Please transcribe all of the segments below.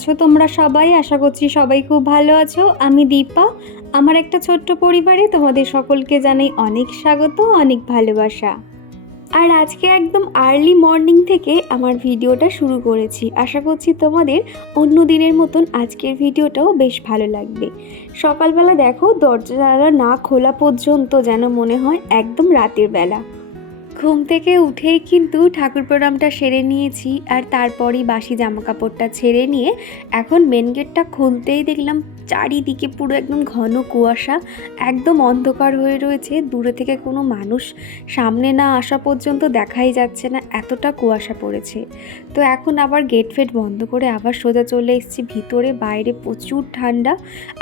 আছো তোমরা সবাই? আশা করছি সবাই খুব ভালো আছো। আমি দীপা। আমার একটা ছোট্ট পরিবারে তোমাদের সকলকে জানাই অনেক স্বাগত, অনেক ভালোবাসা। আর আজকে একদম আর্লি মর্নিং থেকে আমার ভিডিওটা শুরু করেছি। আশা করছি তোমাদের অন্য দিনের মতন আজকের ভিডিওটাও বেশ ভালো লাগবে। সকালবেলা দেখো দরজা না খোলা পর্যন্ত যেন মনে হয় একদম রাতের বেলা। ঘুম থেকে উঠেই কিন্তু ঠাকুর প্রণামটা সেরে নিয়েছি আর তারপরই বাসি জামা কাপড়টা ছেড়ে নিয়ে এখন মেন গেটটা খুলতেই দেখলাম চারিদিকে পুরো একদম ঘন কুয়াশা, একদম অন্ধকার হয়ে রয়েছে। দূরে থেকে কোনো মানুষ সামনে না আসা পর্যন্ত দেখাই যাচ্ছে না এতটা কুয়াশা পড়েছে। তো এখন আবার গেট ফেট বন্ধ করে আবার সোজা চলে এসেছি। ভিতরে, বাইরে প্রচুর ঠান্ডা।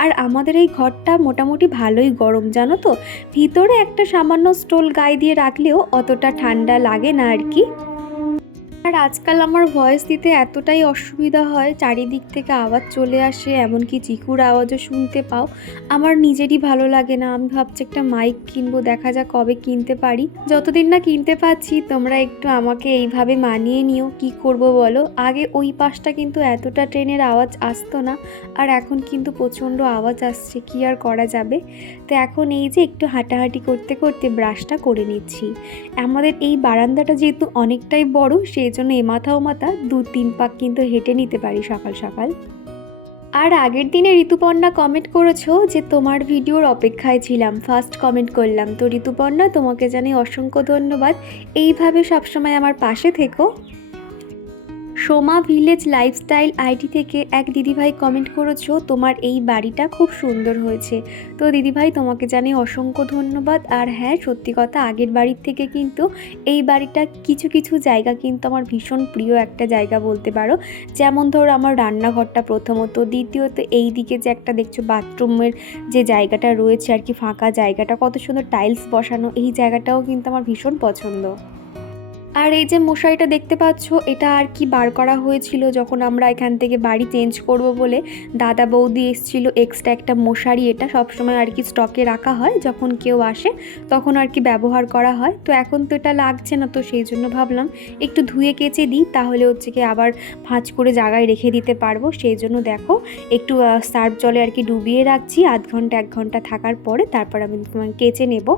আর আমাদের এই ঘরটা মোটামুটি ভালোই গরম, জানো তো? ভিতরে একটা সামান্য স্টোল গায়ে দিয়ে রাখলেও অতটা ঠান্ডা লাগে না আর কি। আর আজকাল আমার ভয়েস দিতে এতটাই অসুবিধা হয়, চারিদিক থেকে আওয়াজ চলে আসে, এমনকি চিকুর আওয়াজও শুনতে পাও। আমার নিজেরই ভালো লাগে না, আমি ভাবছি একটা মাইক কিনবো, দেখা যাক কবে কিনতে পারি। যতদিন না কিনতে পারছি, তোমরা একটু আমাকে এইভাবে মানিয়ে নিও, কি করব বলো? আগে ওই পাশটা কিন্তু এতটা ট্রেনের আওয়াজ আসতো না, আর এখন কিন্তু প্রচণ্ড আওয়াজ আসছে, কি আর করা যাবে? তো এখন এই যে একটু হাঁটাহাঁটি করতে করতে ব্রাশটা করে নিচ্ছি। আমাদের এই বারান্দাটা যেহেতু অনেকটাই বড়, সেই জন্য এ মাথা ও মাথা দু তিন পাক কিন্তু হেঁটে নিতে পারি সকাল সকাল। আর আগের দিনে ঋতুপর্ণা কমেন্ট করেছ যে তোমার ভিডিওর অপেক্ষায় ছিলাম ফার্স্ট কমেন্ট করলাম। তো ঋতুপর্ণা, তোমাকে জানি অসংখ্য ধন্যবাদ। এইভাবে সবসময় আমার পাশে থেকো। সোমা ভিলেজ লাইফস্টাইল আইডি থেকে এক দিদিভাই কমেন্ট করেছ, তোমার এই বাড়িটা খুব সুন্দর হয়েছে। তো দিদিভাই, তোমাকে জানি অসংখ্য ধন্যবাদ। আর হ্যাঁ সত্যি কথা, আগের বাড়ির থেকে কিন্তু এই বাড়িটা কিছু কিছু জায়গা কিন্তু আমার ভীষণ প্রিয় একটা জায়গা বলতে পারো। যেমন ধরো, আমার রান্নাঘরটা প্রথমত। দ্বিতীয়ত এই দিকে যে একটা দেখছ, বাথরুমের যে জায়গাটা রয়েছে আর কি, ফাঁকা জায়গাটা, কত সুন্দর টাইলস বসানো, এই জায়গাটাও কিন্তু আমার ভীষণ পছন্দ। আর এই যে মশারিটা দেখতে পাচ্ছ, এটা আর কি বার করা হয়েছিল যখন আমরা এখান থেকে বাড়ি চেঞ্জ করব বলে দাদা বৌদি এসছিল এক্সট্রা একটা মশারি এটা সবসময় আর কি স্টকে রাখা হয় যখন কেউ আসে, তখন আর কি ব্যবহার করা হয়। তো এখন তো এটা লাগছে না, তো সেই জন্য ভাবলাম একটু ধুয়ে কেচে দিই, তাহলে হচ্ছে কি আবার ভাঁজ করে জায়গায় রেখে দিতে পারব। সেই জন্য দেখো একটু সার্ফ জলে আর কি ডুবিয়ে রাখছি, আধ ঘণ্টা, এক ঘণ্টা থাকার পরে তারপর আমি কেচে নেব।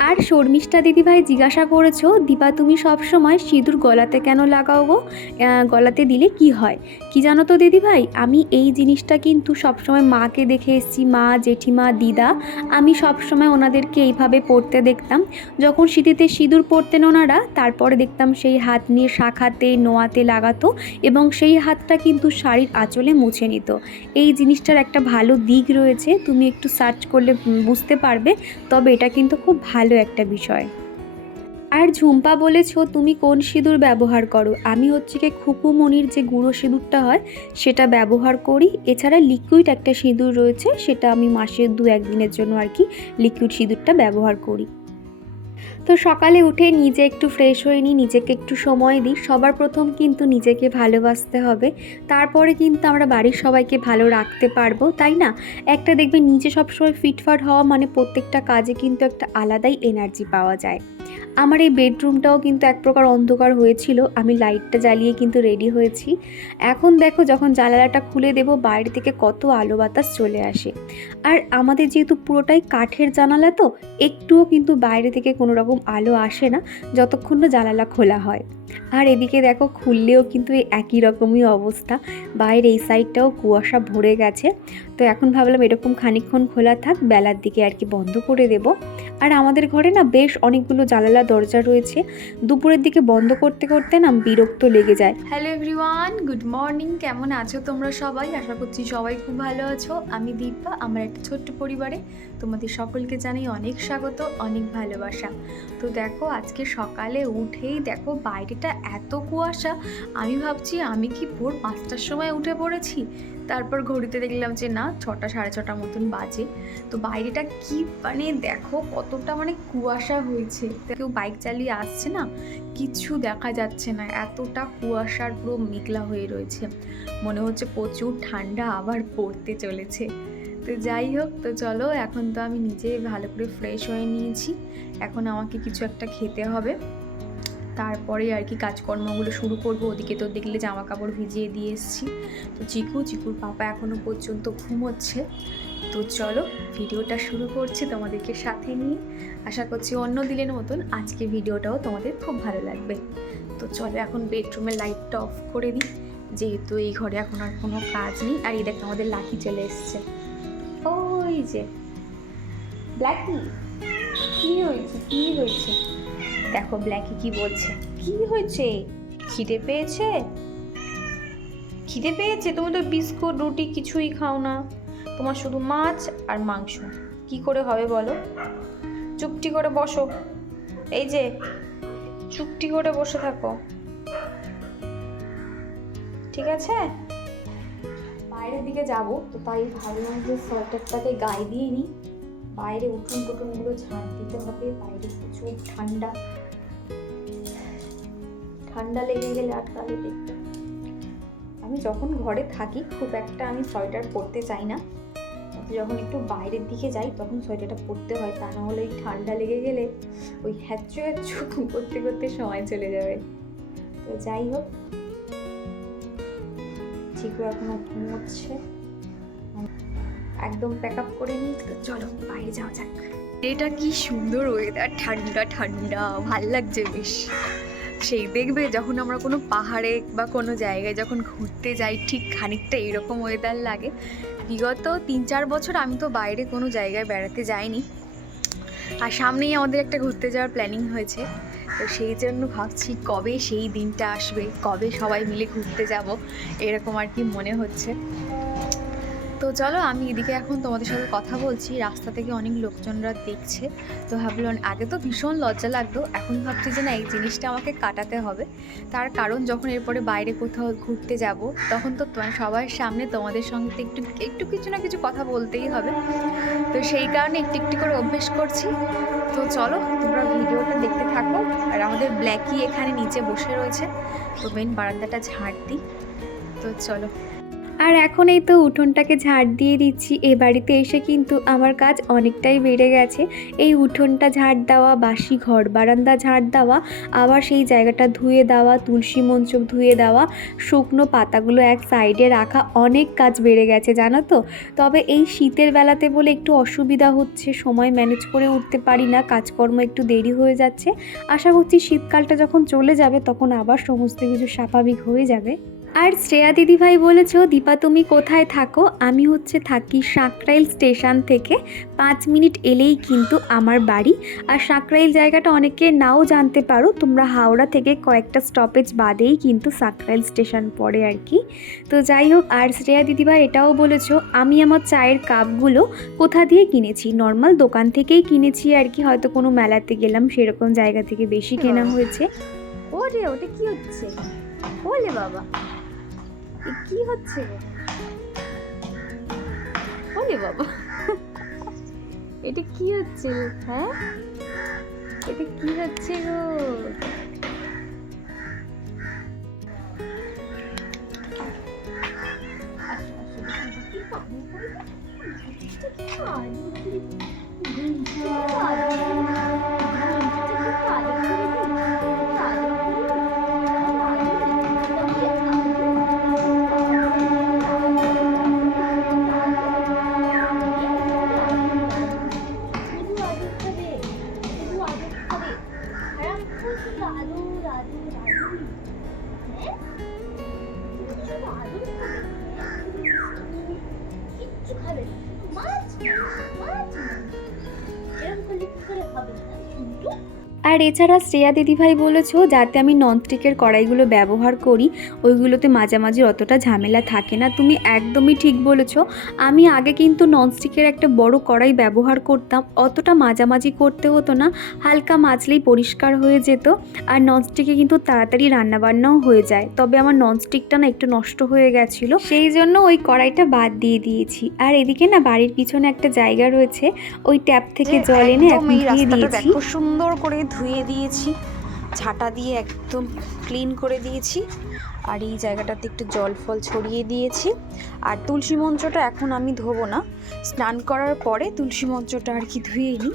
আর শর্মিষ্ঠা দিদিভাই জিজ্ঞাসা করেছ, দীপা, তুমি সব সময় সিঁদুর গলাতে কেন লাগাও গো? গলাতে দিলে কি হয়? কি জানো তো দিদিভাই, আমি এই জিনিসটা কিন্তু সবসময় মাকে দেখে এসেছি, মা, জেঠিমা, দিদা। আমি সবসময় ওনাদেরকে এইভাবে পড়তে দেখতাম। যখন শীতেতে সিঁদুর পরতেন ওনারা, তারপরে দেখতাম সেই হাত নিয়ে শাখাতে, নোয়াতে লাগাতো এবং সেই হাতটা কিন্তু শাড়ির আঁচলে মুছে নিত। এই জিনিসটার একটা ভালো দিক রয়েছে, তুমি একটু সার্চ করলে বুঝতে পারবে। তবে এটা কিন্তু খুব ভালো একটা বিষয়। আর ঝুম্পা বলেছ, তুমি কোন সিঁদুর ব্যবহার করো? আমি হচ্ছে কি খুকুমণির যে গুঁড়ো সিঁদুরটা হয়, সেটা ব্যবহার করি। এছাড়া লিকুইড একটা সিঁদুর রয়েছে, সেটা আমি মাসের দু একদিনের জন্য আর কি লিকুইড সিঁদুরটা ব্যবহার করি। তো সকালে উঠে নিজে একটু ফ্রেশ হয়ে নিই, নিজেকে একটু সময় দিই। সবার প্রথম কিন্তু নিজেকে ভালোবাসতে হবে। তারপরে কিন্তু আমরা বাড়ির সবাইকে ভালো রাখতে পারব, তাই না? একটা দেখবে নিজে সবসময় ফিটফাট হওয়া মানে প্রত্যেকটা কাজে কিন্তু একটা আলাদাই এনার্জি পাওয়া যায়। আমার এই বেডরুমটাও কিন্তু এক প্রকার অন্ধকার হয়েছিল, আমি লাইটটা জ্বালিয়ে কিন্তু রেডি হয়েছি। এখন দেখো যখন জানালাটা খুলে দেব, বাইরে থেকে কত আলো বাতাস চলে আসে। আর আমাদের যেহেতু পুরোটাই কাঠের জানালা তো, একটুও কিন্তু বাইরে থেকে কোনো রকম আলো আসে না যতক্ষণ না জানালা খোলা হয়। আর এদিকে দেখো খুললেও কিন্তু একই রকমই অবস্থা। বাইরে এই সাইডটাও কুয়াশা ভরে গেছে। তো এখন ভাবলাম এরকম খানিকক্ষণ খোলা থাক, বেলার দিকে আর কি বন্ধ করে দেব। আর আমাদের ঘরে না বেশ অনেকগুলো জানালা দরজা রয়েছে। দুপুরের দিকে বন্ধ করতে করতে না বিরক্ত লেগে যায়। হ্যালো এভরিওয়ান গুড মর্নিং কেমন আছো তোমরা সবাই? আশা করছি সবাই খুব ভালো আছো। আমি দীপা, আমার একটা ছোট্ট পরিবারে। তোমাদের সকলকে জানাই অনেক স্বাগত, অনেক ভালোবাসা। তো দেখো, আজকে সকালে উঠেই দেখো বাইরেটা এত কুয়াশা। আমি ভাবছি, আমি কি ভোর পাঁচটার সময় উঠে পড়েছি? তারপর ঘড়িতে দেখলাম যে না, ছটা, সাড়ে ছটা মতন বাজে। তো বাইরেটা কি মানে দেখো কতটা মানে কুয়াশা হয়েছে। কেউ বাইক চালিয়ে আসছে না, কিছু দেখা যাচ্ছে না। এতটা কুয়াশার পুরো মেঘলা হয়ে রয়েছে। মনে হচ্ছে প্রচুর ঠান্ডা আবার পড়তে চলেছে। তো যাই হোক, তো চলো এখন তো আমি নিজে ভালো করে ফ্রেশ হয়ে নিয়েছি। এখন আমাকে কিছু একটা খেতে হবে। তারপরে আর কি কাজকর্মগুলো শুরু করব। ওদিকে তো দেখলে জামা কাপড় ভিজিয়ে দিয়ে এসেছি। তো চিকু, চিকুর পাপা এখনও পর্যন্ত ঘুমোচ্ছে। তো চলো, ভিডিওটা শুরু করছি তোমাদেরকে সাথে নিয়ে। আশা করছি অন্য দিনের মতন আজকে ভিডিওটাও তোমাদের খুব ভালো লাগবে। তো চলো, এখন বেডরুমের লাইটটা অফ করে দিই। যেহেতু এই ঘরে এখন আর কোনো কাজ নেই। আর এই দেখ আমাদের লাকি চলে এসছে। ওই যে ব্ল্যাকি কি হয়েছে? কি হয়েছে? দেখো ব্ল্যাকি কি বলছে। কি হয়েছে? খিদে পেয়েছে? খিদে পেয়েছে? তুমি তো বিস্কুট, রুটি কিছুই খাও না। তোমার শুধু মাছ আর মাংস। কি করে হবে বলো? চুপটি করে বসো। এই যে, চুপটি করে বসে থাকো। ঠিক আছে? বাইরের দিকে যাব, তো তাই ভাবলাম যে সোয়েটারটাকে গায়ে দিয়ে নিই। বাইরে উঠুন টুটুনগুলো ঝাঁট দিতে হবে, বাইরে প্রচুর ঠান্ডা। ঠান্ডা লেগে গেলে আটকালে দেখতে আমি যখন ঘরে থাকি, খুব একটা আমি সোয়েটার পরতে চাই না। যখন একটু বাইরের দিকে যাই, তখন সোয়েটারটা পরতে হয়। তা না হলে ওই ঠান্ডা লেগে গেলে ওই হ্যাচু হ্যাচু করতে করতে সময় চলে যাবে। তো যাই হোক চিকু এখনও ঘুমোচ্ছে। একদম প্যাক আপ করে নিই, তো চলো বাইরে যাওয়া যাক। এটা কি সুন্দর ওয়েদার ঠান্ডা ঠান্ডা, ভালো লাগছে বেশ। সেই দেখবে যখন আমরা কোনো পাহাড়ে বা কোনো জায়গায় যখন ঘুরতে যাই, ঠিক খানিকটা এরকম ওয়েদার লাগে। বিগত তিন চার বছর আমি তো বাইরে কোনো জায়গায় বেড়াতে যাইনি। আর সামনেই আমাদের একটা ঘুরতে যাওয়ার প্ল্যানিং হয়েছে। তো সেই জন্য ভাবছি কবে সেই দিনটা আসবে, কবে সবাই মিলে ঘুরতে যাব, এরকম আর কি মনে হচ্ছে। তো চলো আমি এদিকে এখন তোমাদের সাথে কথা বলছি। রাস্তা থেকে অনেক লোকজনরা দেখছে। তো ভাবলাম, আগে তো ভীষণ লজ্জা লাগতো, এখন ভাবছি যে না, এই জিনিসটা আমাকে কাটাতে হবে। তার কারণ, যখন এরপরে বাইরে কোথাও ঘুরতে যাব, তখন তো সবার সামনে তোমাদের সঙ্গে তো একটু একটু কিছু না কিছু কথা বলতেই হবে। তো সেই কারণে একটু একটু করে অভ্যেস করছি। তো চলো, তোমরা ভিডিওটা দেখতে থাকো। আর আমাদের ব্ল্যাকি এখানে নিচে বসে রয়েছে। তো মেন বারান্দাটা ঝাড় দিই। তো চলো। আর এখন এই তো উঠোনটাকে ঝাড় দিয়ে দিচ্ছি। এ বাড়িতে এসে কিন্তু আমার কাজ অনেকটাই বেড়ে গেছে। এই উঠোনটা ঝাড় দেওয়া, বাসি ঘর বারান্দা ঝাড় দেওয়া, আবার সেই জায়গাটা ধুয়ে দেওয়া, তুলসী মঞ্চ ধুয়ে দেওয়া, শুকনো পাতাগুলো এক সাইডে রাখা অনেক কাজ বেড়ে গেছে, জানো তো? তবে এই শীতের বেলাতে বলে একটু অসুবিধা হচ্ছে, সময় ম্যানেজ করে উঠতে পারি না, কাজকর্ম একটু দেরি হয়ে যাচ্ছে। আশা করছি শীতকালটা যখন চলে যাবে, তখন আবার সমস্ত কিছু স্বাভাবিক হয়ে যাবে। আর শ্রেয়া দিদিভাই বলেছ, দীপা, তুমি কোথায় থাকো? আমি হচ্ছে থাকি সাঁকরাইল স্টেশন থেকে পাঁচ মিনিট এলেই কিন্তু আমার বাড়ি। আর সাঁকরাইল জায়গাটা অনেকে নাও জানতে পারো, তোমরা হাওড়া থেকে কয়েকটা স্টপেজ বাদেই কিন্তু সাঁকরাইল স্টেশন পড়ে আর কি। তো যাই হোক, আর শ্রেয়া দিদিভাই এটাও বলেছ, আমি আমার চায়ের কাপগুলো কোথা দিয়ে কিনেছি? নর্মাল দোকান থেকেই কিনেছি আর কি, হয়তো কোনো মেলাতে গেলাম, সেরকম জায়গা থেকে বেশি কেনা হয়েছে। ওরে, ওটা কি হচ্ছে? বলে বাবা। কি হচ্ছে? বলে বাবা। এটা কি হচ্ছে হ্যাঁ? এটা কি হচ্ছে গো কিচ্ছু খাবে না মাছ মাছ এরকম করলে কি করে হবে না কিন্তু আর এছাড়া শ্রেয়া দিদিভাই বলেছ যাতে আমি ননস্টিকের কড়াইগুলো ব্যবহার করি ওইগুলোতে মাঝামাঝি অতটা ঝামেলা থাকে না। তুমি একদমই ঠিক বলেছ। আমি আগে কিন্তু ননস্টিকের একটা বড় কড়াই ব্যবহার করতাম অতটা মাঝামাঝি করতে হতো না হালকা মাজলেই পরিষ্কার হয়ে যেত আর ননস্টিকে কিন্তু তাড়াতাড়ি রান্নাবান্নাও হয়ে যায়। তবে আমার ননস্টিকটা না একটু নষ্ট হয়ে গেছিল সেই জন্য ওই কড়াইটা বাদ দিয়ে দিয়েছি। আর এদিকে না বাড়ির পিছনে একটা জায়গা রয়েছে ওই ট্যাপ থেকে জল এনে একদম এখন দিয়ে দিয়েছি। সুন্দর করে ধুয়ে দিয়েছি, ঝাঁটা দিয়ে একদম ক্লিন করে দিয়েছি আর এই জায়গাটাতে একটু জল ফল ছড়িয়ে দিয়েছি। আর তুলসী মঞ্চটা এখন আমি ধোবো না, স্নান করার পরে তুলসী মঞ্চটা আর কি ধুয়ে নিই।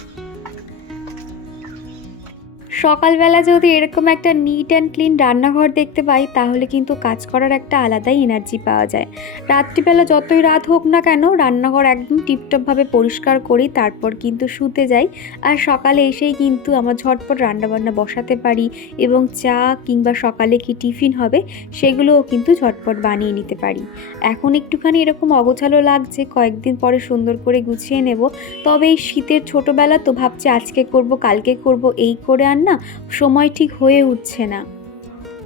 সকালবেলা যদি এরকম একটা নিট অ্যান্ড ক্লিন রান্নাঘর দেখতে পাই, তাহলে কিন্তু কাজ করার একটা আলাদাই এনার্জি পাওয়া যায়। রাত্রিবেলা যতই রাত হোক না কেন, রান্নাঘর একদম টিপটপভাবে পরিষ্কার করি, তারপর কিন্তু শুতে যাই। আর সকালে এসেই কিন্তু আমার ঝটপট রান্নাবান্না বসাতে পারি এবং চা কিংবা সকালে কি টিফিন হবে, সেগুলোও কিন্তু ঝটপট বানিয়ে নিতে পারি। এখন একটুখানি এরকম অগোছালো লাগছে, কয়েকদিন পরে সুন্দর করে গুছিয়ে নেব। তবে এই শীতের ছোটোবেলা তো ভাবছি আজকে করব, কালকে করব, এই করে আর না, সময় ঠিক হয়ে উঠছে না।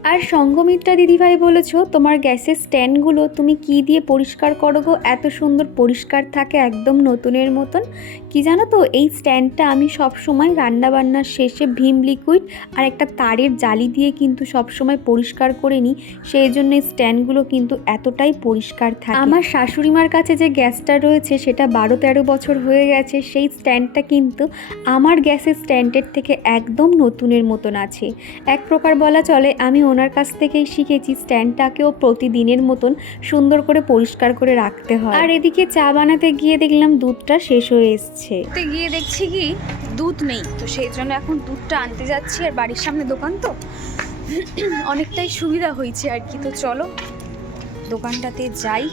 আর সঙ্গমিত্রা দিদিভাই বলেছ, তোমার গ্যাসের স্ট্যান্ডগুলো তুমি কি দিয়ে পরিষ্কার করো গো? এত সুন্দর পরিষ্কার থাকে একদম নতুনের মতন। কি জানো তো? এই স্ট্যান্ডটা আমি সব সময় রান্না বান্নার শেষে ভীম লিকুইড আর একটা তারের জালি দিয়ে কিন্তু সব সময় পরিষ্কার করে নিই। সেই জন্য এই স্ট্যান্ডগুলো কিন্তু এতটাই পরিষ্কার থাকে। আমার শাশুড়িমার কাছে যে গ্যাসটা রয়েছে, সেটা বারো তেরো বছর হয়ে গেছে। সেই স্ট্যান্ডটা কিন্তু আমার গ্যাসের স্ট্যান্ডের থেকে একদম নতুনের মতন আছে। এক প্রকার বলা চলে, আমি ওনার কাছ থেকেই শিখেছি স্ট্যান্ডটাকেও প্রতিদিনের মতন সুন্দর করে পরিষ্কার করে রাখতে হয়। আর এদিকে চা বানাতে গিয়ে দেখলাম দুধটা শেষ হয়ে এসছে। তে গিয়ে দেখছি কি দুধ নেই। তো সেই জন্য এখন দুধটা আনতে যাচ্ছি আর বাড়ির সামনে দোকান তো। অনেকটাই সুবিধা হয়েছে আর কি। তো চলো দোকানটাতে যাই।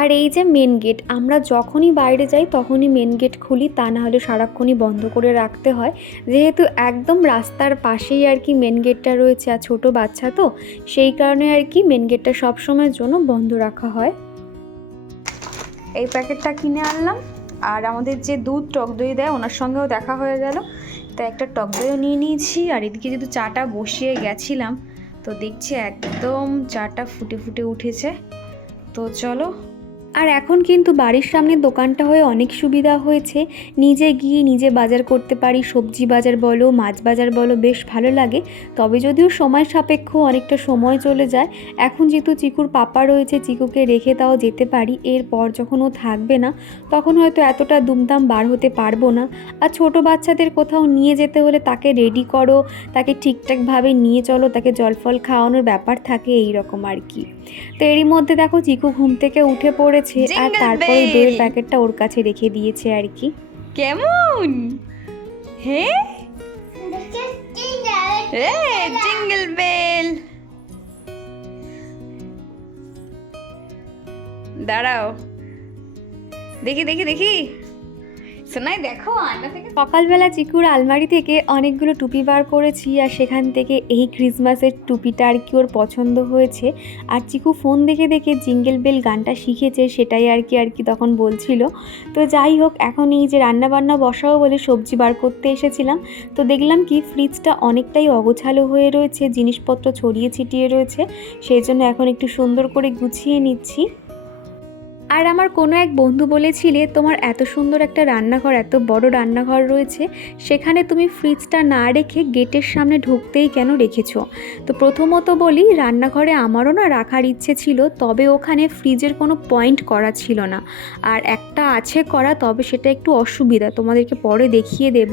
আর এই যে মেন গেট আমরা যখনই বাইরে যাই তখনই মেন গেট খুলি তা না হলে সারাক্ষণই বন্ধ করে রাখতে হয়। যেহেতু একদম রাস্তার পাশেই আর কি মেন গেটটা রয়েছে আর ছোটো বাচ্চা তো সেই কারণে আর কি মেন গেটটা সবসময়ের জন্য বন্ধ রাখা হয়। এই প্যাকেটটা কিনে আনলাম। আর আমাদের যে দুধ টক দই দেয়, ওনার সঙ্গেও দেখা হয়ে গেল। তা একটা টক দইও নিয়ে নিয়েছি, আর এদিকে যেহেতু চাটা বসিয়ে গেছিলাম, তো দেখছি একদম চাটা ফুটে ফুটে উঠেছে। তো চলো আর এখন কিন্তু বাড়ির সামনে দোকানটা হয়ে অনেক সুবিধা হয়েছে। নিজে গিয়ে নিজে বাজার করতে পারি, সবজি বাজার বলো, মাছ বাজার বলো, বেশ ভালো লাগে। তবে যদিও সময় সাপেক্ষ, অনেকটা সময় চলে যায়, এখন যেহেতু চিকুর পাপা রয়েছে, চিকুকে রেখে তাও যেতে পারি। এরপর যখন ও থাকবে না, তখন হয়তো এতটা দুমদাম বার হতে পারব না। আর ছোট বাচ্চাদের কোথাও নিয়ে যেতে হলে তাকে রেডি করো, তাকে ঠিকঠাকভাবে নিয়ে চলো, তাকে জল ফল খাওয়ানোর ব্যাপার থাকে এই রকম আর কি। তো এরই মধ্যে দেখো, চিকু ঘুম থেকে উঠে পড়েছে আর তারপরে দইয়ের প্যাকেটটা ওর কাছে রেখে দিয়েছে আর কি। কেমন? হ্যাঁ This জিঙ্গল বেল দাঁড়াও। দেখি দেখি দেখি। দেখো, আয়না থেকে সকালবেলা চিকুর আলমারি থেকে অনেকগুলো টুপি বার করেছি আর সেখান থেকে এই ক্রিসমাসের টুপিটা আর কি ওর পছন্দ হয়েছে। আর চিকু ফোন দেখে দেখে জিঙ্গেল বেল গানটা শিখেছে, সেটাই আর কি আর কি তখন বলছিল। তো যাই হোক, এখন এই যে রান্না বান্না বসাও বলে সবজি বার করতে এসেছিলাম। তো দেখলাম কি, ফ্রিজটা অনেকটাই অগোছালো হয়ে রয়েছে, জিনিসপত্র ছড়িয়ে ছিটিয়ে রয়েছে। সেই জন্য এখন একটু সুন্দর করে গুছিয়ে নিচ্ছি। আর আমার কোনো এক বন্ধু বলেছিলে, তোমার এত সুন্দর একটা রান্নাঘর, এত বড় রান্নাঘর রয়েছে, সেখানে তুমি ফ্রিজটা না রেখে গেটের সামনে ঢুকতেই কেন রেখেছো? তো প্রথমত বলি, রান্নাঘরে আমারও না রাখার ইচ্ছে ছিল, তবে ওখানে ফ্রিজের কোনো পয়েন্ট করা ছিল না। আর একটা আছে করা, তবে সেটা একটু অসুবিধা, তোমাদেরকে পরে দেখিয়ে দেব।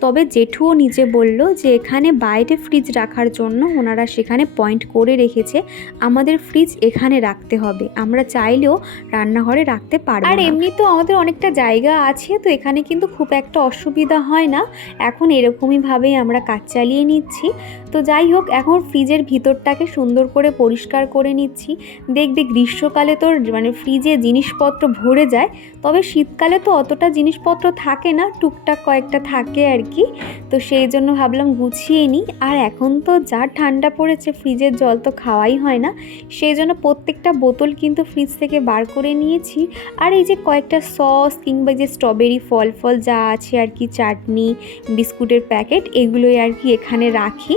তবে জেঠুও নিজে বলল যে, এখানে বাইরে ফ্রিজ রাখার জন্য ওনারা সেখানে পয়েন্ট করে রেখেছে, আমাদের ফ্রিজ এখানে রাখতে হবে। আমরা চাইলেও রান্নাঘরে রাখতে পারব আর এমনি তো আমাদের অনেকটা জায়গা আছে তো এখানে কিন্তু খুব একটা অসুবিধা হয় না। এখন এরকমইভাবেই আমরা কাজ চালিয়ে নিচ্ছি। তো যাই হোক এখন ফ্রিজের ভিতরটাকে সুন্দর করে পরিষ্কার করে নিচ্ছি। দেখবে গ্রীষ্মকালে তো মানে ফ্রিজে জিনিসপত্র ভরে যায় তবে শীতকালে তো অতটা জিনিসপত্র থাকে না টুকটাক কয়েকটা থাকে আর কি। তো সেই জন্য ভাবলাম গুছিয়ে নিই। আর এখন তো যা ঠান্ডা পড়েছে ফ্রিজের জল তো খাওয়াই হয় না। সেই জন্য প্রত্যেকটা বোতল কিন্তু ফ্রিজ থেকে বার করে নিয়েছি। আর এই যে কয়েকটা সস কিংবা যে স্ট্রবেরি ফল ফল যা আছে আর কি, চাটনি, বিস্কুটের প্যাকেট এগুলোই আর কি এখানে রাখি।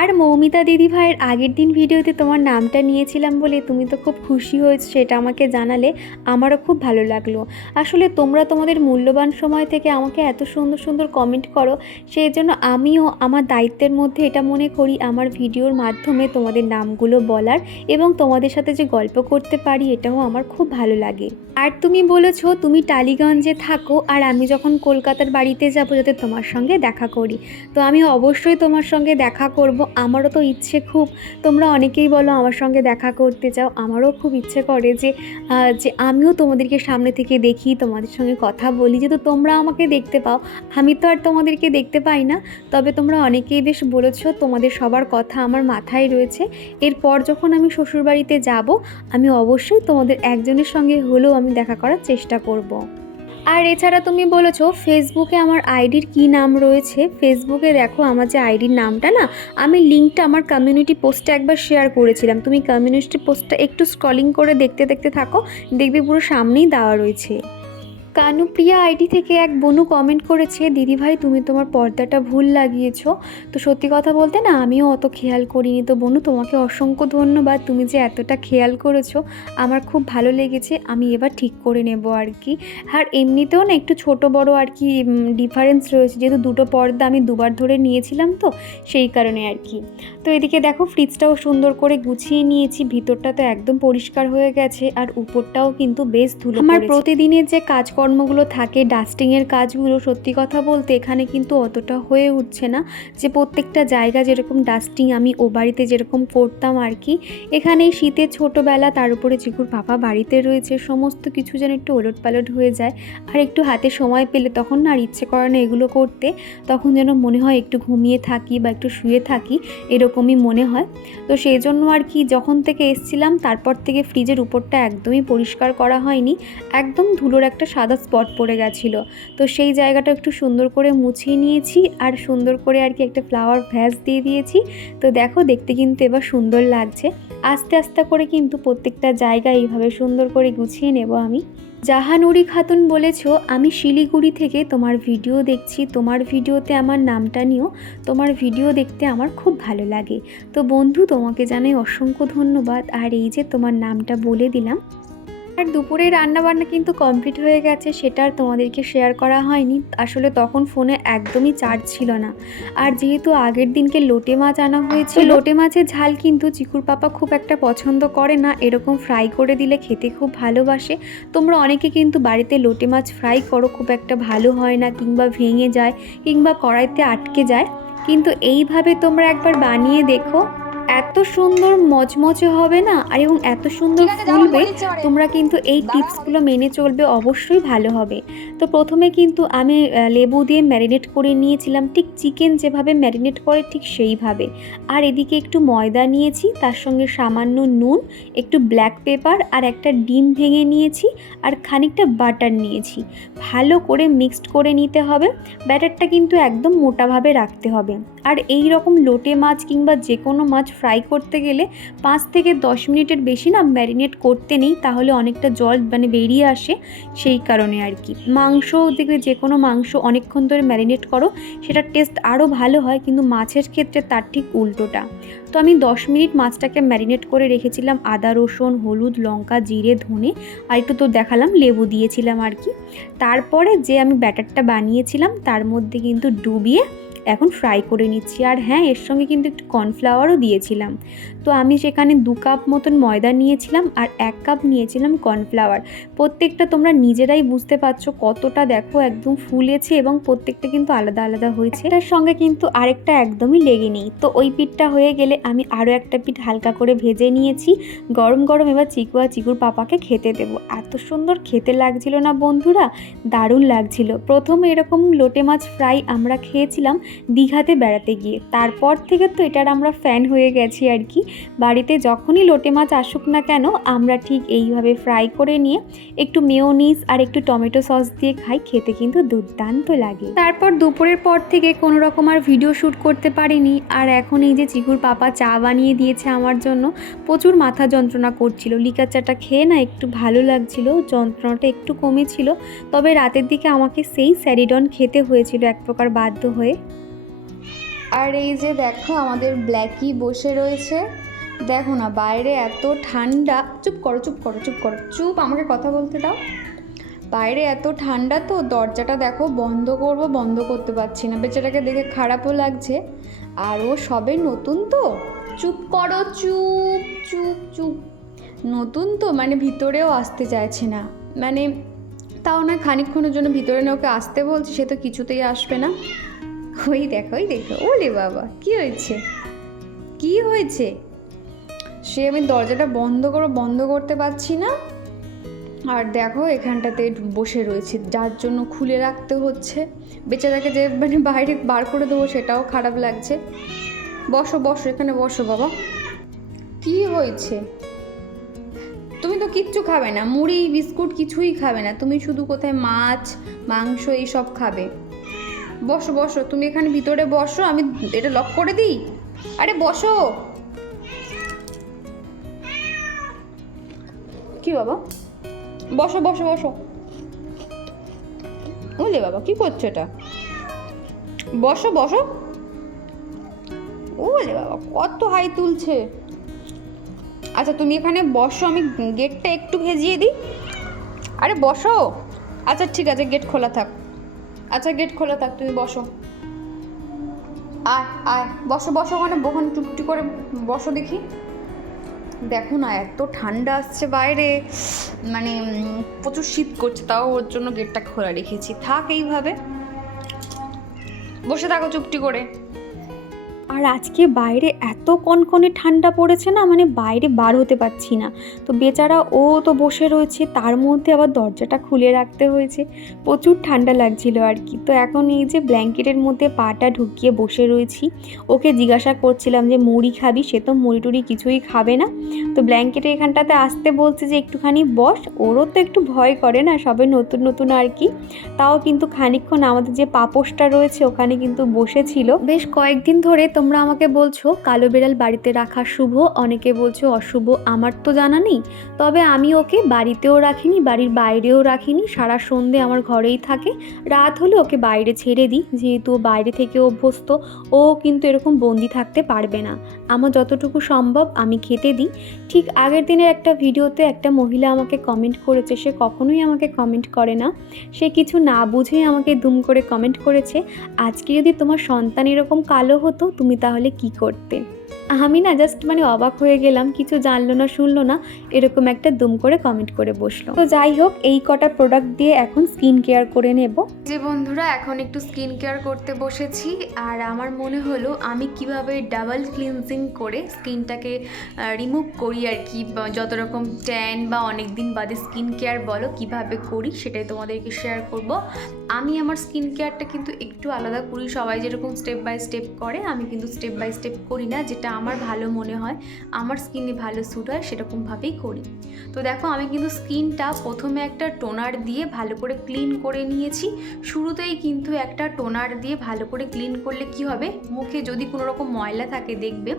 আর মৌমিতা দিদিভাইয়ের আগের দিন ভিডিওতে তোমার নামটা নিয়েছিলাম বলে তুমি তো খুব খুশি হয়েছো সেটা আমাকে জানালে আমারও খুব ভালো লাগল। আসলে তোমরা তোমাদের মূল্যবান সময় থেকে আমাকে এত সুন্দর সুন্দর কমেন্ট করো, সেই জন্য আমিও আমার দায়িত্বের মধ্যে এটা মনে করি আমার ভিডিওর মাধ্যমে তোমাদের নামগুলো বলার এবং তোমাদের সাথে যে গল্প করতে পারি এটাও আমার খুব ভালো লাগে। আর তুমি বলেছ তুমি টালিগঞ্জে থাকো আর আমি যখন কলকাতার বাড়িতে যাব যাতে তোমার সঙ্গে দেখা করি। তো আমি অবশ্যই তোমার সঙ্গে দেখা করব আমারও তো ইচ্ছে খুব। তোমরা অনেকেই বলো আমার সঙ্গে দেখা করতে চাও। আমারও খুব ইচ্ছে করে যে যে আমিও তোমাদেরকে সামনে থেকে দেখি, তোমাদের সঙ্গে কথা বলি, যেহেতু তোমরা আমাকে দেখতে পাও। আমি তো আর তোমাদেরকে দেখতে পাই না। তবে তোমরা অনেকেই বেশ বলেছ, তোমাদের সবার কথা আমার মাথায় রয়েছে। এরপর যখন আমি শ্বশুরবাড়িতে যাব, আমি অবশ্যই তোমাদের একজনের সঙ্গে হলেও আমি দেখা করার চেষ্টা করব। আর এছাড়া তুমি বলেছ ফেসবুকে আমার আইডির কি নাম রয়েছে? ফেসবুকে দেখো আমার যে আইডির নামটা না, আমি লিঙ্কটা আমার কমিউনিটি পোস্টে একবার শেয়ার করেছিলাম। তুমি কমিউনিটি পোস্টটা একটু স্ক্রলিং করে দেখতে দেখতে থাকো, দেখবে পুরো সামনেই দেওয়া রয়েছে। কানুপ্রিয়া আইডি থেকে এক বনু কমেন্ট করেছে দিদিভাই তুমি তোমার পর্দাটা ভুল লাগিয়েছো। তো সত্যি কথা বলতে না আমিও অত খেয়াল করিনি। তো বনু তোমাকে অসংখ্য ধন্যবাদ। তুমি যে এতটা খেয়াল করেছ আমার খুব ভালো লেগেছে। আমি এবার ঠিক করে নেব আর কি। আর এমনিতেও না একটু ছোট বড় আর কি ডিফারেন্স রয়েছে। যেহেতু দুটো পর্দা আমি দুবার ধরে নিয়েছিলাম তো সেই কারণে আর কি। তো এদিকে দেখো ফ্রিজটাও সুন্দর করে গুছিয়ে নিয়েছি। ভিতরটা তো একদম পরিষ্কার হয়ে গেছে আর উপরটাও কিন্তু বেশ ধুলো আমার প্রতিদিনের যে কাজকর্মগুলো থাকে ডাস্টিংয়ের কাজগুলো, সত্যি কথা বলতে এখানে কিন্তু অতটা হয়ে উঠছে না যে প্রত্যেকটা জায়গা যেরকম ডাস্টিং আমি ও বাড়িতে যেরকম করতাম আর কি এখানে শীতের ছোটোবেলা তার উপরে চিকুর পাপা বাড়িতে রয়েছে, সমস্ত কিছু যেন একটু ওলট পালট হয়ে যায়। আর একটু হাতে সময় পেলে তখন না আর ইচ্ছে করে না এগুলো করতে, তখন যেন মনে হয় একটু ঘুমিয়ে থাকি বা একটু শুয়ে থাকি, এরকমই মনে হয়। তো সেই জন্য আর কি যখন থেকে এসছিলাম, তারপর থেকে ফ্রিজের উপরটা একদমই পরিষ্কার করা হয়নি, একদম ধুলোর একটা সাদা স্পট পড়ে গেছিল। তো সেই জায়গাটা একটু সুন্দর করে মুছিয়ে নিয়েছি আর সুন্দর করে আর কি একটা ফ্লাওয়ার ভ্যাস দিয়ে দিয়েছি। তো দেখো, দেখতে কিন্তু এবার সুন্দর লাগছে। আস্তে আস্তে করে কিন্তু প্রত্যেকটা জায়গা এইভাবে সুন্দর করে গুছিয়ে নেব আমি। জাহানুরি খাতুন বলেছ, আমি শিলিগুড়ি থেকে তোমার ভিডিও দেখছি। তোমার ভিডিওতে আমার নামটা নিও। তোমার ভিডিও দেখতে আমার খুব ভালো লাগে। তো বন্ধু, তোমাকে জানাই অসংখ্য ধন্যবাদ। আর এই যে তোমার নামটা বলে দিলাম আর দুপুরে রান্নাবান্না কিন্তু কমপ্লিট হয়ে গেছে সেটা আর তোমাদেরকে শেয়ার করা হয়নি। আসলে তখন ফোনে একদমই চার্জ ছিল না। আর যেহেতু আগের দিনকে লোটে মাছ আনা হয়েছে লোটে মাছের ঝাল কিন্তু চিকুর পাপা খুব একটা পছন্দ করে না। এরকম ফ্রাই করে দিলে খেতে খুব ভালোবাসে। তোমরা অনেকে কিন্তু বাড়িতে লোটে মাছ ফ্রাই করো খুব একটা ভালো হয় না কিংবা ভেঙে যায় কিংবা কড়াইতে আটকে যায়। কিন্তু এইভাবে তোমরা একবার বানিয়ে দেখো। এত সুন্দর মচমচে হবে না? আর এবং এত সুন্দর ফুলবে তোমরা কিন্তু এই টিপসগুলো মেনে চলবে অবশ্যই ভালো হবে। তো প্রথমে কিন্তু আমি লেবু দিয়ে ম্যারিনেট করে নিয়েছিলাম ঠিক চিকেন যেভাবে ম্যারিনেট করে ঠিক সেইভাবে। আর এদিকে একটু ময়দা নিয়েছি তার সঙ্গে সামান্য নুন একটু ব্ল্যাক পেপার আর একটা ডিম ভেঙে নিয়েছি আর খানিকটা বাটার নিয়েছি। ভালো করে মিক্সড করে নিতে হবে ব্যাটারটা কিন্তু একদম মোটাভাবে রাখতে হবে। আর এই রকম লোটে মাছ কিংবা যে কোনো মাছ ফ্রাই করতে গেলে পাঁচ থেকে দশ মিনিটের বেশি না ম্যারিনেট করতে নেই, তাহলে অনেকটা জল মানে বেরিয়ে আসে সেই কারণে আর কি। মাংস দেখবে যে কোনো মাংস অনেকক্ষণ ধরে ম্যারিনেট করো সেটার টেস্ট আরও ভালো হয়, কিন্তু মাছের ক্ষেত্রে তার ঠিক উল্টোটা। তো আমি দশ মিনিট মাছটাকে ম্যারিনেট করে রেখেছিলাম আদা, রসুন, হলুদ, লঙ্কা, জিরে, ধনে, আর একটু তো দেখালাম, লেবু দিয়েছিলাম আর কি। তারপরে যে আমি ব্যাটারটা বানিয়েছিলাম, তার মধ্যে কিন্তু ডুবিয়ে এখন ফ্রাই করে নিচ্ছি। আর হ্যাঁ এর সঙ্গে কিন্তু একটু কর্নফ্লাওয়ারও দিয়েছিলাম। তো আমি সেখানে দু কাপ মতন ময়দা নিয়েছিলাম আর এক কাপ নিয়েছিলাম কর্নফ্লাওয়ার প্রত্যেকটা তোমরা নিজেরাই বুঝতে পারছ কতটা দেখো একদম ফুলেছে এবং প্রত্যেকটা কিন্তু আলাদা আলাদা হয়েছে। এটার সঙ্গে কিন্তু আরেকটা একদমই লেগে নেই। তো ওই পিঠটা হয়ে গেলে আমি আরও একটা পিঠ হালকা করে ভেজে নিয়েছি। গরম গরম এবার চিকু আর চিকুর পাপাকে খেতে দেবো। এত সুন্দর খেতে লাগছিল না বন্ধুরা, দারুণ লাগছিল। প্রথমে এরকম লোটে মাছ ফ্রাই আমরা খেয়েছিলাম দীঘাতে বেড়াতে গিয়ে। তারপর থেকে তো এটার আমরা ফ্যান হয়ে গেছি আর কি। বাড়িতে যখনই লোটে মাছ আসুক না কেন, আমরা ঠিক এইভাবে ফ্রাই করে নিয়ে একটু মেয়োনিজ আর একটু টমেটো সস দিয়ে খাই, খেতে কিন্তু দুর্দান্ত লাগে। তারপর দুপুরের পর থেকে কোনো রকম আর ভিডিও শ্যুট করতে পারিনি। আর এখন এই যে চিকুর পাপা চা বানিয়ে দিয়েছে আমার জন্য, প্রচুর মাথা যন্ত্রণা করছিল। লিকার চাটা খেয়ে না একটু ভালো লাগছিল, যন্ত্রণাটা একটু কমেছিল। তবে রাতের দিকে আমাকে সেই স্যারিডন খেতে হয়েছিল এক প্রকার বাধ্য হয়ে। আর এই যে দেখো, আমাদের ব্ল্যাকি বসে রয়েছে। দেখো না, বাইরে এত ঠান্ডা। চুপ করো চুপ করো চুপ করো। চুপ, আমাকে কথা বলতে দাও। বাইরে এত ঠান্ডা তো, দরজাটা দেখো বন্ধ করব, বন্ধ করতে পারছি না। বেচারাকে দেখে খারাপও লাগছে। আর ও সবে নতুন তো। চুপ করো, চুপ চুপ চুপ। নতুন তো মানে ভিতরেও আসতে চাইছে না। মানে তাও না খানিকক্ষণের জন্য ভিতরে না ওকে আসতে বলছি, সে তো কিছুতেই আসবে না। ওই দেখো ওই দেখো। ওলে বাবা, কি হয়েছে? কি হয়েছে? সে আমি দরজাটা বন্ধ করো, বন্ধ করতে পারছি না। আর দেখো, এখানটাতে বসে রয়েছে। যার জন্য খুলে রাখতে হচ্ছে। বেচারাকে যে মানে বাইরে বার করে দেবো, সেটাও খারাপ লাগছে। বসো বসো, এখানে বসো বাবা। কি হয়েছে? তুমি তো কিচ্ছু খাবে না। মুড়ি, বিস্কুট কিছুই খাবে না। তুমি শুধু কোথায় মাছ, মাংস, এইসব খাবে। বসো বসো, তুমি এখানে ভিতরে বসো, আমি এটা লক করে দিই। আরে বসো। কি বাবা? বসো বসো বসো। ওলে বাবা, কি করছ এটা? বসো বসো। ওলে বাবা, কত হাই তুলছে। আচ্ছা তুমি এখানে বসো, আমি গেটটা একটু ভেজিয়ে দিই। আরে বসো। আচ্ছা ঠিক আছে, গেট খোলা থাক। আচ্ছা গেট খোলা থাক, তুমি বসো। আয় আয়, বসো বসো মানে বহন চুপটি করে বসো দেখি। দেখো না, এত ঠান্ডা আসছে বাইরে। মানে প্রচুর শীত করছে, তাও ওর জন্য গেটটা খোলা রেখেছি। থাক এইভাবে। বসে থাকো চুপটি করে। আর আজকে বাইরে এত কনকনে ঠান্ডা পড়েছে না মানে বাইরে বার হতে পারছি না। তো বেচারা ও তো বসে রয়েছে, তার মধ্যে আবার দরজাটা খুলে রাখতে হয়েছে। প্রচুর ঠান্ডা লাগছিল আর কি। তো এখন এই যে ব্ল্যাঙ্কেটের মধ্যে পাটা ঢুকিয়ে বসে রয়েছি, ওকে জিজ্ঞাসা করছিলাম যে, মুড়ি খাবি? সে তো মুড়ি টুড়ি কিছুই খাবে না। তো ব্ল্যাঙ্কেটের এখানটাতে আসতে বলছে যে, একটুখানি বস, ওরও তো একটু ভয় করে না, সবে নতুন নতুন আর কি। তাও কিন্তু খানিকক্ষণ আমাদের যে পাপোশটা রয়েছে, ওখানে কিন্তু বসেছিল। বেশ কয়েকদিন ধরে তোমরা আমাকে বলছো কালো বিড়াল বাড়িতে রাখা শুভ, অনেকে বলছো অশুভ, আমার তো জানা নেই। তবে আমি ওকে বাড়িতেও রাখিনি, বাড়ির বাইরেও রাখিনি, সারা সন্ধে আমার ঘরেই থাকে। রাত হলে ওকে বাইরে ছেড়ে দিই, যেহেতু ও বাইরে থেকে অভ্যস্ত, ও কিন্তু এরকম বন্দি থাকতে পারবে না। আমার যতটুকু সম্ভব আমি খেতে দিই। ঠিক আগের দিনের একটা ভিডিওতে একটা মহিলা আমাকে কমেন্ট করেছে, সে কখনোই আমাকে কমেন্ট করে না। সে কিছু না বুঝেই আমাকে দুম করে কমেন্ট করেছে। আজকে যদি তোমার সন্তান এরকম কালো হতো, তুমি তাহলে কি করতে? আমি না জাস্ট মানে অবাক হয়ে গেলাম, কিছু জানলো না, শুনলো না, এরকম একটা দুম করে কমেন্ট করে বসল। তো যাই হোক, এই কটা প্রোডাক্ট দিয়ে এখন স্কিন কেয়ার করে নেব। যে বন্ধুরা, এখন একটু স্কিন কেয়ার করতে বসেছি, আর আমার মনে হলো আমি কীভাবে ডাবল ক্লিনজিং করে স্কিনটাকে রিমুভ করি আর কি যত রকম ট্যান বা অনেক দিন বাদে স্কিন কেয়ার বলো, কীভাবে করি সেটাই তোমাদেরকে শেয়ার করব। আমি আমার স্কিন কেয়ারটা কিন্তু একটু আলাদা করি, সবাই যেরকম স্টেপ বাই স্টেপ করে, আমি কিন্তু স্টেপ বাই স্টেপ করি না, যেটা আমার ভালো মনে হয়, আমার স্কিনে ভালো স্যুট হয়, সেরকমভাবেই করি। তো দেখো, আমি কিন্তু স্কিনটা প্রথমে একটা টোনার দিয়ে ভালো করে ক্লিন করে নিয়েছি। শুরুতেই কিন্তু একটা টোনার দিয়ে ভালো করে ক্লিন করলে কি হবে? মুখে যদি কোনো রকম ময়লা থাকে দেখবে,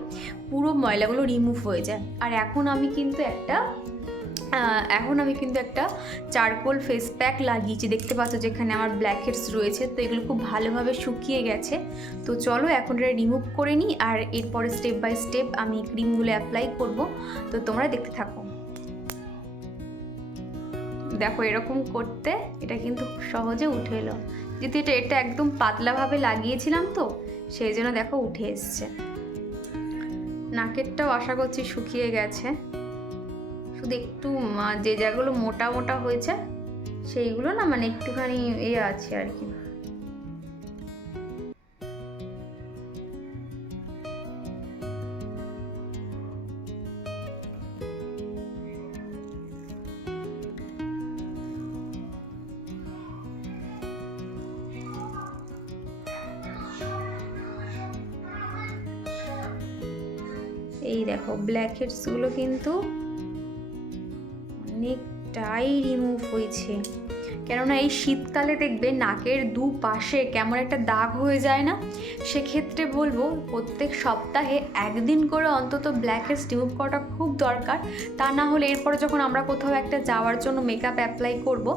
পুরো ময়লাগুলো রিমুভ হয়ে যায়। আর এখন আমি কিন্তু একটা এখন আমি কিন্তু একটা চারকোল ফেস প্যাক লাগিয়েছি। দেখতে পাচ্ছ যেখানে আমার ব্ল্যাক হেডস রয়েছে, তো এগুলো খুব ভালোভাবে শুকিয়ে গেছে। তো চলো এখন এটা রিমুভ করে নিই আর এরপরে স্টেপ বাই স্টেপ আমি ক্রিমগুলো অ্যাপ্লাই করব। তো তোমরা দেখতে থাকো। দেখো এরকম করতে এটা কিন্তু সহজে উঠে এলো। যেহেতু এটা এটা একদম পাতলাভাবে লাগিয়েছিলাম তো, সেই জন্য দেখো উঠে এসছে। নাকেরটাও আশা করছি শুকিয়ে গেছে। শুধু একটু যে জায়গাগুলো মোটা মোটা হয়েছে, সেইগুলো না মানে একটুখানি এ আছে আর কি। এই দেখো ব্ল্যাক হেডসগুলো কিন্তু অনেকটাই রিমুভ হয়েছে। কেননা এই শীতকালে দেখবে নাকের দু পাশে কেমন একটা দাগ হয়ে যায় না? সেক্ষেত্রে বলব, প্রত্যেক সপ্তাহে একদিন করে অন্তত ব্ল্যাক হেডস রিমুভ করাটা খুব দরকার। তা না হলে এরপরে যখন আমরা কোথাও একটা যাওয়ার জন্য মেকআপ অ্যাপ্লাই করব,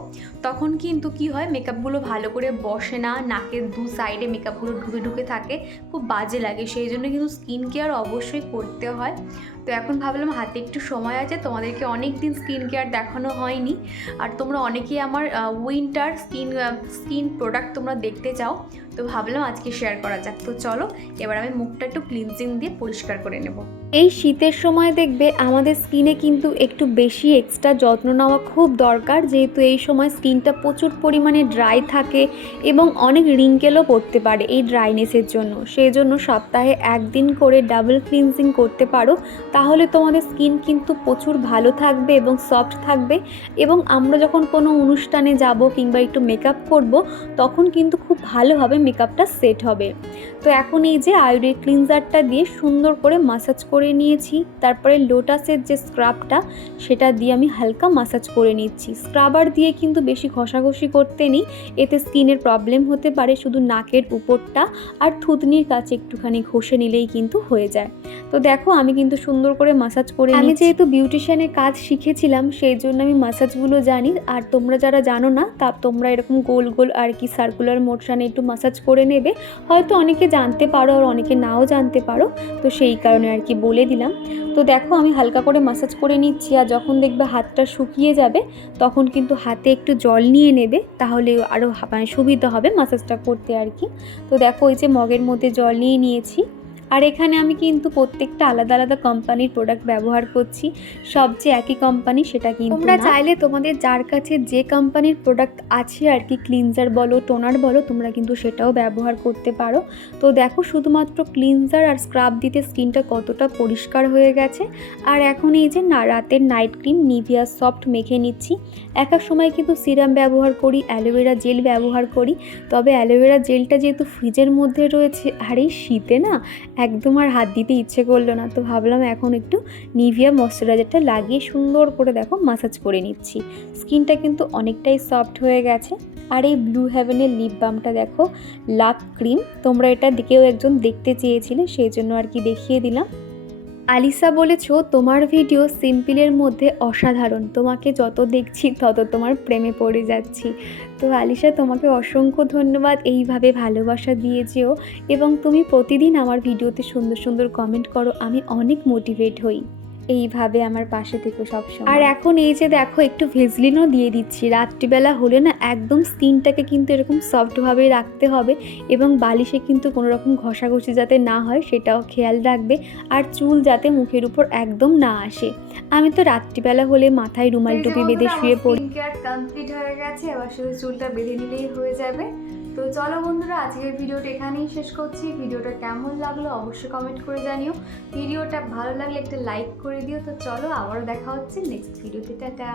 তখন কিন্তু কি হয় মেকআপগুলো ভালো করে বসে না, নাকের দু সাইডে মেকআপগুলো ঢুকে ঢুকে থাকে, খুব বাজে লাগে। সেই জন্য কিন্তু স্কিন কেয়ার অবশ্যই করতে হয়। তো এখন ভাবলাম হাতে একটু সময় আছে, তোমাদেরকে অনেক দিন স্কিন কেয়ার দেখানো হয়নি। আর তোমরা অনেকেই আমার উইন্টার স্কিন স্কিন প্রোডাক্ট তোমরা দেখতে চাও। তো ভাবলাম আজকে শেয়ার করা যাক। তো চলো, এবার আমি মুখটা একটু ক্লিনজিং দিয়ে পরিষ্কার করে নেব। এই শীতের সময় দেখবে আমাদের স্কিনে কিন্তু একটু বেশি এক্সট্রা যত্ন নেওয়া খুব দরকার, যেহেতু এই সময় স্কিনটা প্রচুর পরিমাণে ড্রাই থাকে এবং অনেক রিঙ্কেলও পড়তে পারে এই ড্রাইনেসের জন্য। সেই জন্য সপ্তাহে একদিন করে ডাবল ক্লিনজিং করতে পারো, তাহলে তোমাদের স্কিন কিন্তু প্রচুর ভালো থাকবে এবং সফট থাকবে এবং আমরা যখন কোনো অনুষ্ঠানে যাব কিংবা একটু মেকআপ করব, তখন কিন্তু খুব ভালোভাবে মেকআপটা সেট হবে। তো এখন এই যে আয়ুর্বেদ ক্লিনজারটা দিয়ে সুন্দর করে মাসাজ করে নিয়েছি তারপরে লোটাসের যে স্ক্রাবটা সেটা দিয়ে আমি হালকা মাসাজ করে নিচ্ছি। স্ক্রাবার দিয়ে কিন্তু বেশি ঘষাঘষি করতে নেই এতে স্কিনের প্রবলেম হতে পারে শুধু নাকের উপরটা আর থুতনির কাছে একটুখানি ঘষে নিলেই কিন্তু হয়ে যায়। তো দেখো আমি কিন্তু সুন্দর করে মাসাজ করে আমি যেহেতু বিউটিশিয়ানের কাজ শিখেছিলাম সেই জন্য আমি মাসাজগুলো জানি। আর তোমরা যারা জানো না তা তোমরা এরকম গোল গোল আর কি সার্কুলার মোশনে একটু মাসাজ করে নেবে। হয়তো অনেকে জানতে পারো আর অনেকে নাও জানতে পারো। তো সেই কারণে আর কি বলে দিলাম। তো দেখো আমি হালকা করে মাসাজ করে নিচ্ছি আর যখন দেখবে হাতটা শুকিয়ে যাবে, তখন কিন্তু হাতে একটু জল নিয়ে নেবে। তাহলে আরও মানে সুবিধা হবে মাসাজটা করতে আর কি। তো দেখো ওই যে মগের মধ্যে জল নিয়ে নিয়েছি। আর এখানে আমি কিন্তু প্রত্যেকটা আলাদা আলাদা কোম্পানির প্রোডাক্ট ব্যবহার করছি। সব যে একই কোম্পানি সেটা কিন্তু তোমরা চাইলে তোমাদের যার কাছে যে কোম্পানির প্রোডাক্ট আছে আর কি ক্লিনজার বলো টোনার বলো তোমরা কিন্তু সেটাও ব্যবহার করতে পারো। তো দেখো শুধুমাত্র ক্লিনজার আর স্ক্রাব দিতে স্কিনটা কতটা পরিষ্কার হয়ে গেছে। আর এখন এই যে না রাতের নাইট ক্রিম নিভিয়া সফট মেখে নিচ্ছি। এক এক সময় কিন্তু সিরাম ব্যবহার করি অ্যালোভেরা জেল ব্যবহার করি। তবে অ্যালোভেরা জেলটা যেহেতু ফ্রিজের মধ্যে রয়েছে আর এই শীতে না একদম আর হাত দিতে ইচ্ছে করল না। তো ভাবলাম এখন একটু নিভিয়া ময়শ্চারাইজারটা লাগিয়ে সুন্দর করে দেখো মাসাজ করে নিচ্ছি। স্কিনটা কিন্তু অনেকটাই সফট হয়ে গেছে। আর এই ব্লু হ্যাভেনের লিপ বামটা দেখো লাভ ক্রিম তোমরা এটা দিকেও একজন দেখতে চেয়েছিলে, সেই জন্য আর কি দেখিয়ে দিলাম। আলিসা বলেছ, তোমার ভিডিও সিম্পলের মধ্যে অসাধারণ। তোমাকে যত দেখছি, তত তোমার প্রেমে পড়ে যাচ্ছি। তো আলিসা, তোমাকে অসংখ্য ধন্যবাদ। এইভাবে ভালোবাসা দিয়ে যেও এবং তুমি প্রতিদিন আমার ভিডিওতে সুন্দর সুন্দর কমেন্ট করো। আমি অনেক মোটিভেট হই। এইভাবে আমার পাশে থেকে সবসময়। আর এখন এই যে দেখো একটু ভেজলিনও দিয়ে দিচ্ছি। রাত্রিবেলা হলে না একদম স্কিনটাকে কিন্তু এরকম সফটভাবে রাখতে হবে এবং বালিশে কিন্তু কোনো রকম ঘষাঘষি যাতে না হয় সেটাও খেয়াল রাখবে আর চুল যাতে মুখের উপর একদম না আসে। আমি তো রাত্রিবেলা হলে মাথায় রুমাল টুপি বেঁধে শুয়ে পড়ি কমপ্লিট হয়ে গেছে। এবার শুধু চুলটা বেঁধে নিলেই হয়ে যাবে। তো চলো বন্ধুরা, আজকের ভিডিওটা এখানেই শেষ করছি। ভিডিওটা কেমন লাগল অবশ্যই কমেন্ট করে জানিও। ভিডিওটা ভালো লাগলে একটা লাইক করে দিও। তো চলো আবারও দেখা হচ্ছে নেক্সট ভিডিওতে টাটা।